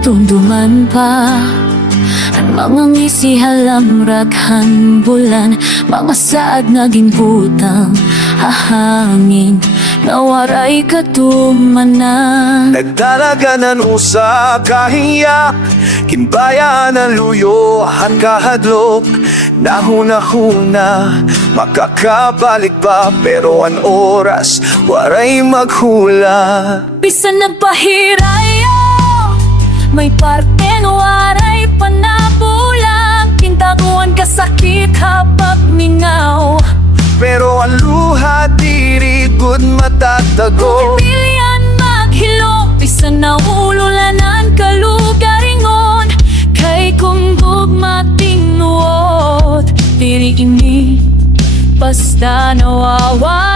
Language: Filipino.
tutunduman pa. Ang mga ngisi halam rakhan bulan, mga saad naging butang hahangin, nawaray katumanan. Nagdaraganan usa kahiya, kinbayan ang luyo at kahadlok. Nahuna-huna, makakabalik ba? Pero ang oras, waray maghula. Bisan nagpahirayo, may parte no waray panabulang. Kintaguan kasakit habag mingaw, Pero ang luha diri good matatago. pilihan maghilo, bisan na ululanan kalugaringon. Kay kung gugmating nuot, diri ini basta nawawa.